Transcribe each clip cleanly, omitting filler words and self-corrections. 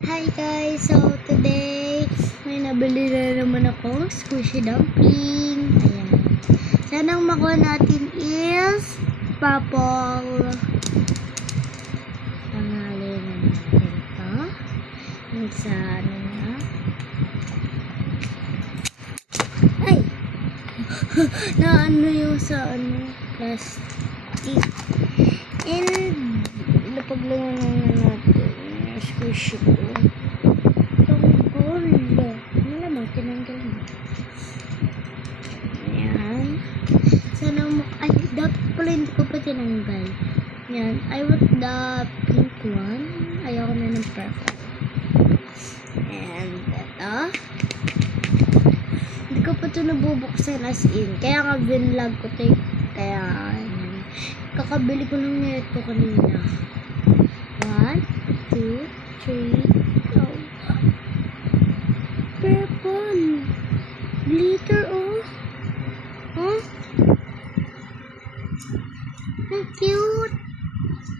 Hi guys! So today, may nabili na naman ako squishy dumpling. Ayan. Sana ang makuha natin is purple. Pangalan na natin ito. Yung sa ano na. Ay! na ano yung sa ano, plastic. And napaglangan na natin yung squishy ko. Tinanggal mo. Ayan. Sana ay, dapat pala hindi ko pa tinanggal. Ayan. I want the pink one. Ayoko na ng purple. And ito. Hindi ko pa ito nabubuksan as in. Kaya nga binlog ko ito. Kaya, ayan. Kakabili ko lang nito kanina. 1, 2, 3, go. Purple. Glitter, oh. Huh? Ang cute.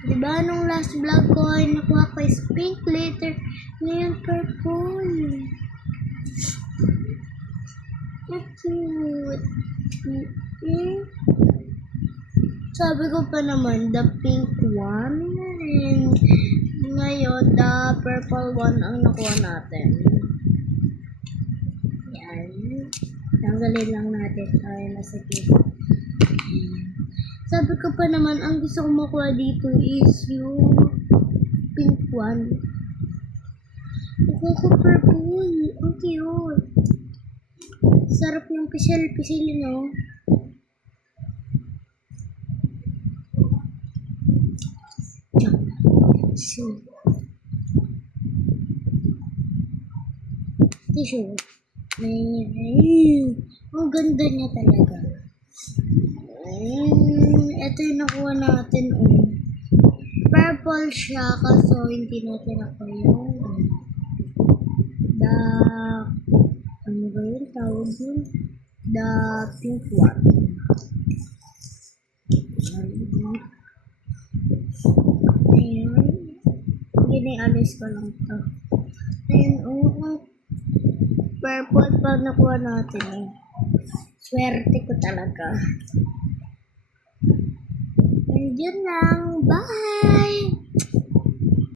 Diba, nung last vlog ko ay nakuha ko is pink glitter. Ngayon, purple. Ang cute. Sabi ko pa naman, the pink one. And ngayon, the purple one ang nakuha natin. Tanggalin lang natin tayo na sa gilid. Sabi ko pa naman, ang gusto kong makuha dito is yung pink one. Nakuha ko purple. Ang cute. Sarap ng pisil-pisil, no? Tissue. Ang ganda niya talaga. Ito yung nakuha natin. Purple siya kaso hindi natin ako yung ano ba yun? Tawag yun? The pink one. Ayan. Gini-alis ko lang to. Ayan, purple pa nakuha natin. Swerte ko talaga. And yun lang. Bye!